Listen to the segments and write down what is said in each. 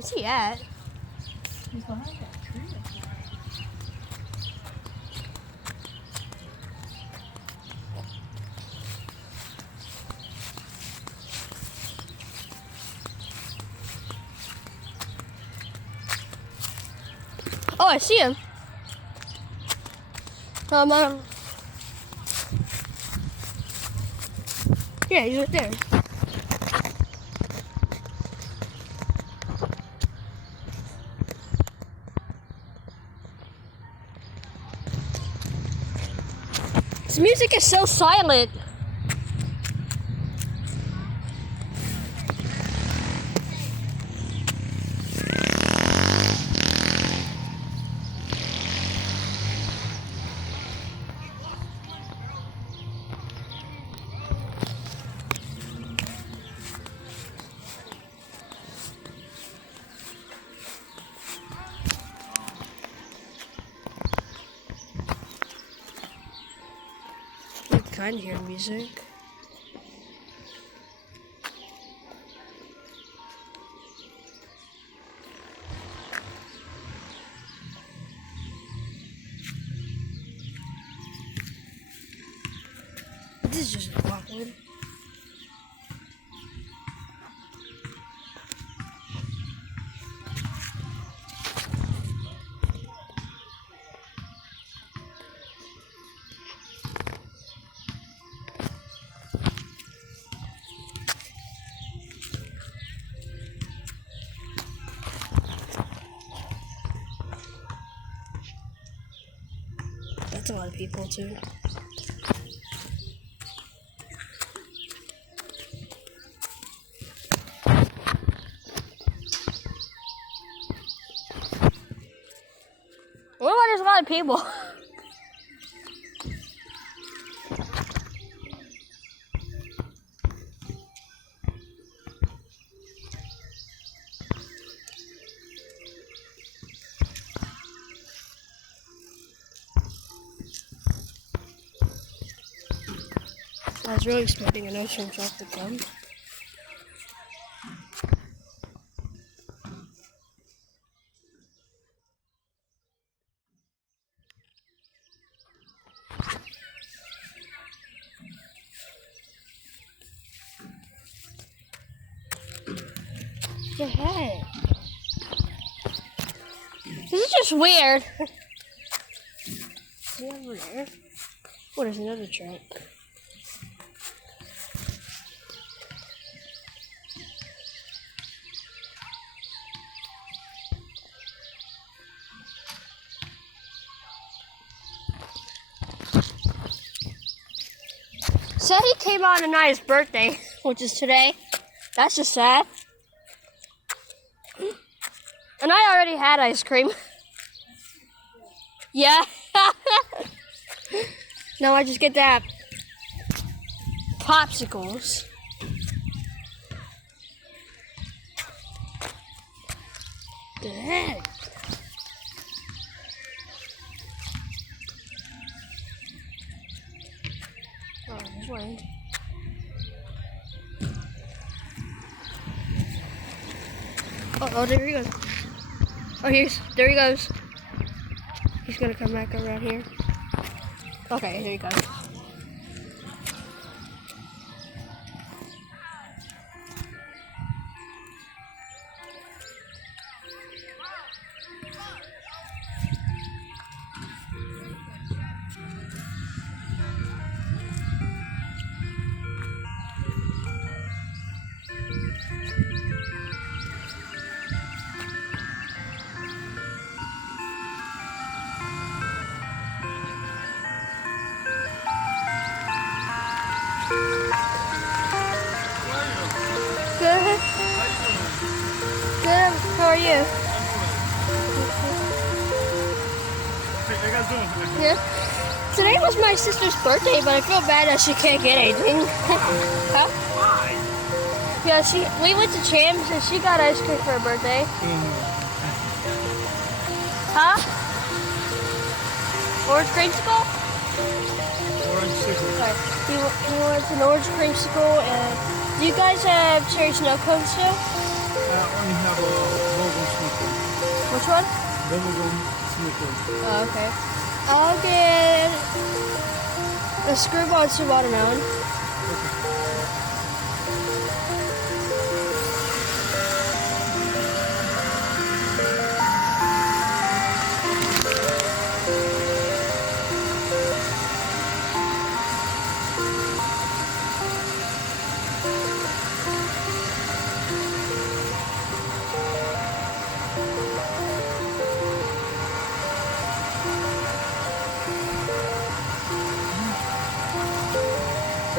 Where's he at? He's behind that tree. Oh, I see him. Yeah, he's right there. This music is so silent. I can kind of hear music. This is just awkward. That's a lot of people too. What about there's a lot of people? I was really expecting an ocean truck to come. What the heck? This is just weird. See over there? Oh, there's another truck. Said he came on Anaya's birthday, which is today. That's just sad. And I already had ice cream. Yeah. Now I just get that popsicles. The heck? Oh, there's one. Oh, there he goes. Oh, there he goes. He's gonna come back around here. Okay, there he goes. Good. Good. How are you? Yeah. Today was my sister's birthday, but I feel bad that she can't get anything. Huh? Why? Yeah, we went to Champs and she got ice cream for her birthday. Huh? Orange creamsicle? Orange sickle. Sorry. He wants an orange creamsicle and do you guys have cherry snow cones too? I only have a boba. Which one? Bubblegum Snickers. Oh, okay. I'll get a screwball and some watermelon.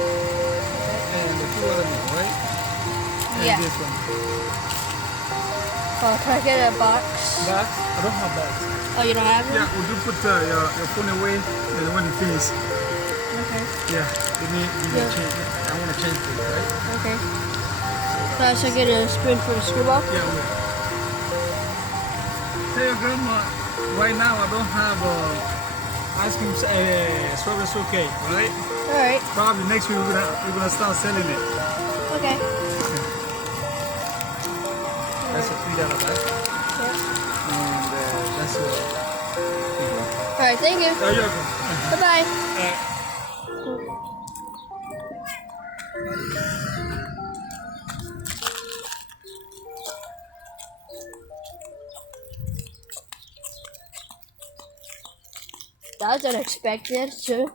And the two watermelon, right? And Yeah. this one. Oh, can I get a box? Box? I don't have box. Oh, you don't have Yeah, one? would you put your phone away and when you finish? Okay. Yeah, give me a change. I want to change it, right? Okay. So I should get a spoon for the screwball? Yeah, wait. Tell your grandma, right now I don't have ice cream, strawberry shortcake, right? Alright. Probably next week we're gonna start selling it. Okay. That's a $3 bag. Yeah. And that's Alright, thank you. oh, you're welcome. Bye-bye. That was unexpected, too.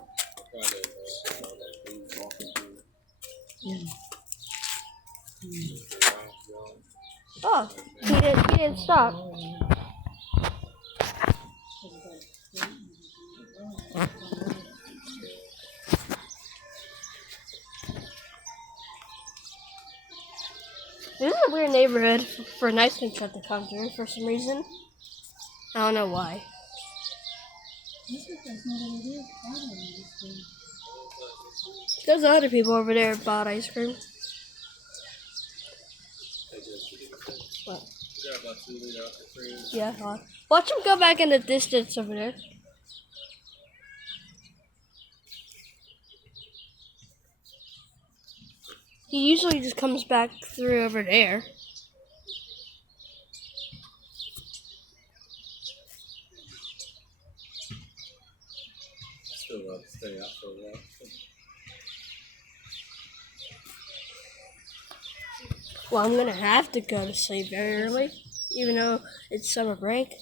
Oh, he didn't stop. This is a weird neighborhood for an ice cream truck to come through for some reason. I don't know why. There's other people over there that bought ice cream. What? Yeah, watch him go back in the distance over there. He usually just comes back through over there. Still love to stay out for a while. Well, I'm gonna have to go to sleep very early, even though it's summer break.